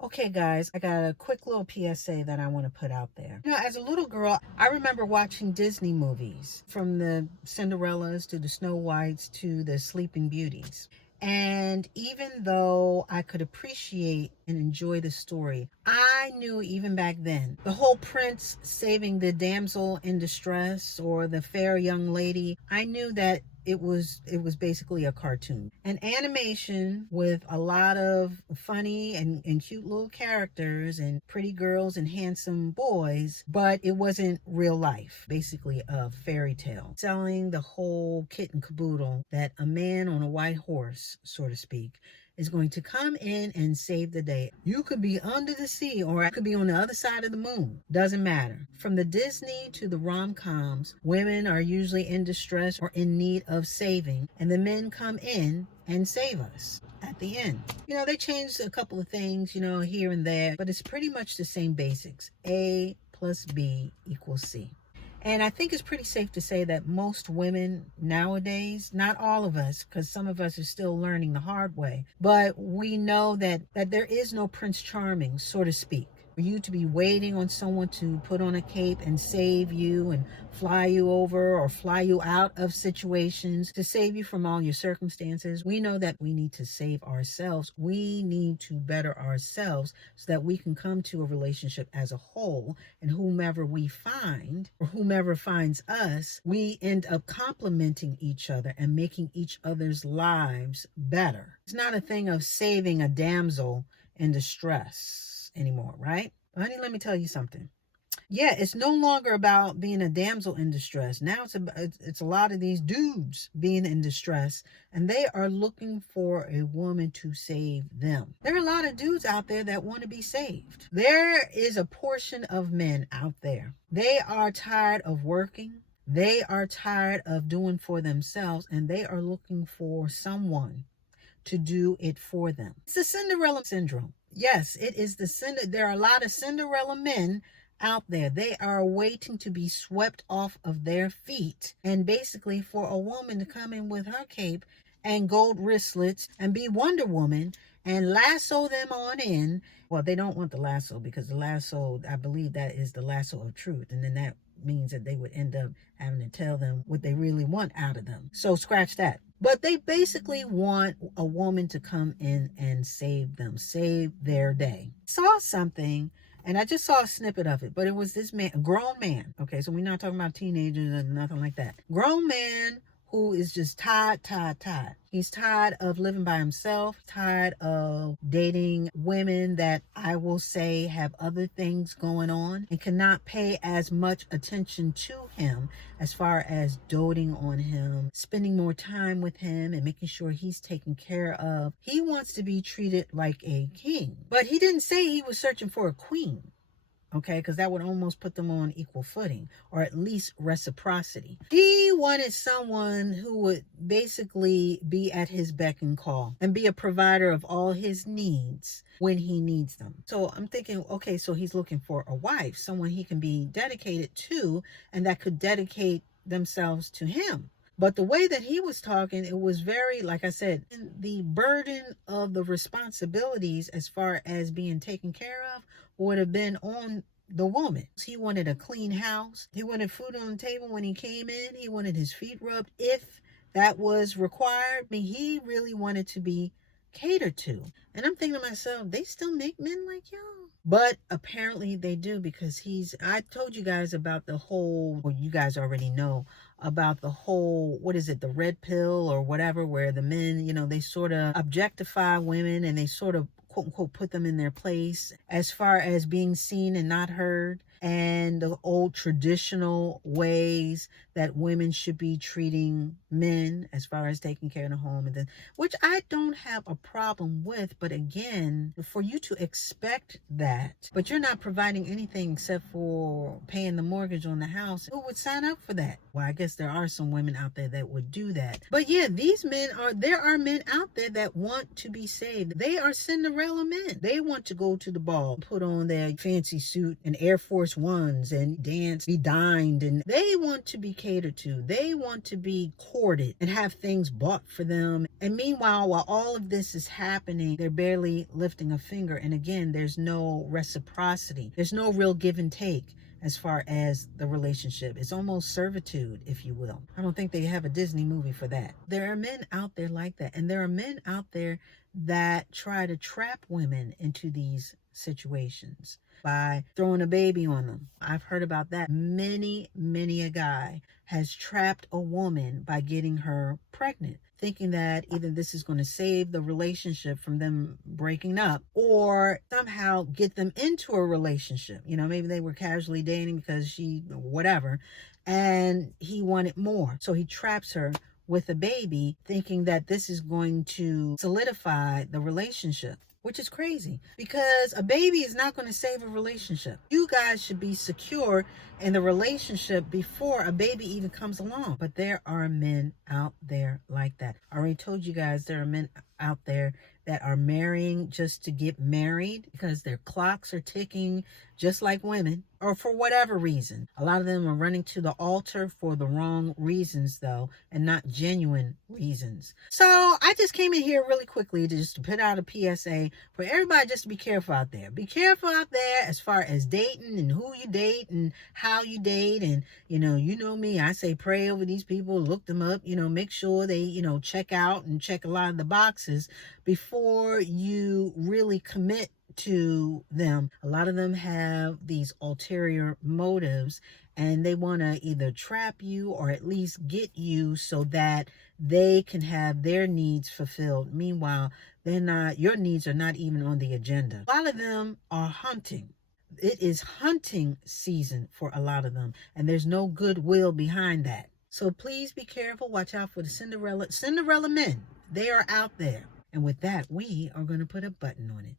Okay, guys, I got a quick little PSA that I want to put out there. As a little girl, I remember watching Disney movies, from the Cinderellas to the Snow Whites to the Sleeping Beauties. And even though I could appreciate and enjoy the story, I knew even back then, the whole prince saving the damsel in distress or the fair young lady, I knew that it was basically a cartoon, an animation with a lot of funny and cute little characters and pretty girls and handsome boys, but it wasn't real life, basically a fairy tale selling the whole kit and caboodle that a man on a white horse, so to speak, is going to come in and save the day. You could be under the sea or I could be on the other side of the moon. Doesn't matter. From the Disney to the rom-coms, women are usually in distress or in need of saving, and the men come in and save us at the end. They changed a couple of things, here and there, but it's pretty much the same basics. A plus B equals C. And I think it's pretty safe to say that most women nowadays, not all of us, because some of us are still learning the hard way, but we know that there is no Prince Charming, so to speak. For you to be waiting on someone to put on a cape and save you and fly you over or fly you out of situations to save you from all your circumstances, we know that we need to save ourselves. We need to better ourselves so that we can come to a relationship as a whole, and whomever we find or whomever finds us, we end up complementing each other and making each other's lives better. It's not a thing of saving a damsel in distress anymore, right? Honey, let me tell you something. Yeah, it's no longer about being a damsel in distress. Now it's a lot of these dudes being in distress, and they are looking for a woman to save them. There are a lot of dudes out there that want to be saved. There is a portion of men out there. They are tired of working. They are tired of doing for themselves, and they are looking for someone to do it for them. It's the Cinderella syndrome. Yes, it is there are a lot of Cinderella men out there. They are waiting to be swept off of their feet, and basically for a woman to come in with her cape and gold wristlets and be Wonder Woman and lasso them on in. Well, they don't want the lasso, because the lasso, I believe that is the lasso of truth, and then that means that they would end up having to tell them what they really want out of them. So scratch that. But they basically want a woman to come in and save them, save their day. Saw something, and I just saw a snippet of it, but it was this man, a grown man. Okay, so we're not talking about teenagers and nothing like that. Grown man who is just tired. He's tired of living by himself, tired of dating women that I will say have other things going on and cannot pay as much attention to him as far as doting on him, spending more time with him and making sure he's taken care of. He wants to be treated like a king, but he didn't say he was searching for a queen. Okay, because that would almost put them on equal footing, or at least reciprocity. He wanted someone who would basically be at his beck and call and be a provider of all his needs when he needs them. So I'm thinking, okay, so he's looking for a wife, someone he can be dedicated to and that could dedicate themselves to him. But the way that he was talking, it was very, like I said, the burden of the responsibilities as far as being taken care of would have been on the woman. He wanted a clean house. He wanted food on the table when he came in. He wanted his feet rubbed if that was required. I mean, he really wanted to be catered to. And I'm thinking to myself, they still make men like y'all? But apparently they do, because I told you guys about the whole, well, you guys already know about the whole, what is it, the red pill or whatever, where the men, they sort of objectify women and they sort of quote unquote put them in their place as far as being seen and not heard, and the old traditional ways that women should be treating men as far as taking care of the home, and then, which I don't have a problem with. But again, for you to expect that, but you're not providing anything except for paying the mortgage on the house, who would sign up for that? Well, I guess there are some women out there that would do that. But yeah, there are men out there that want to be saved. They are Cinderella men. They want to go to the ball, put on their fancy suit and Air Force first ones and dance, be dined, and they want to be catered to. They want to be courted and have things bought for them. And meanwhile, while all of this is happening, they're barely lifting a finger. And again, there's no reciprocity. There's no real give and take as far as the relationship. It's almost servitude, if you will. I don't think they have a Disney movie for that. There are men out there like that. And there are men out there that try to trap women into these situations by throwing a baby on them. I've heard about that. Many a guy has trapped a woman by getting her pregnant, thinking that either this is going to save the relationship from them breaking up or somehow get them into a relationship. You know, maybe they were casually dating because she, whatever, and he wanted more. So he traps her with a baby, thinking that this is going to solidify the relationship, which is crazy because a baby is not going to save a relationship. You guys should be secure in the relationship before a baby even comes along. But there are men out there like that. I already told you guys there are men out there that are marrying just to get married because their clocks are ticking just like women, or for whatever reason. A lot of them are running to the altar for the wrong reasons, though, and not genuine reasons. So I just came in here really quickly to just put out a PSA for everybody just to be careful out there. Be careful out there as far as dating and who you date and how you date. And, you know me, I say pray over these people, look them up, make sure they, check out and check a lot of the boxes before you really commit to them. A lot of them have these ulterior motives and they want to either trap you or at least get you so that they can have their needs fulfilled. Meanwhile, your needs are not even on the agenda. A lot of them are hunting. It is hunting season for a lot of them, and there's no goodwill behind that. So please be careful. Watch out for the Cinderella men. They are out there. And with that, we are going to put a button on it.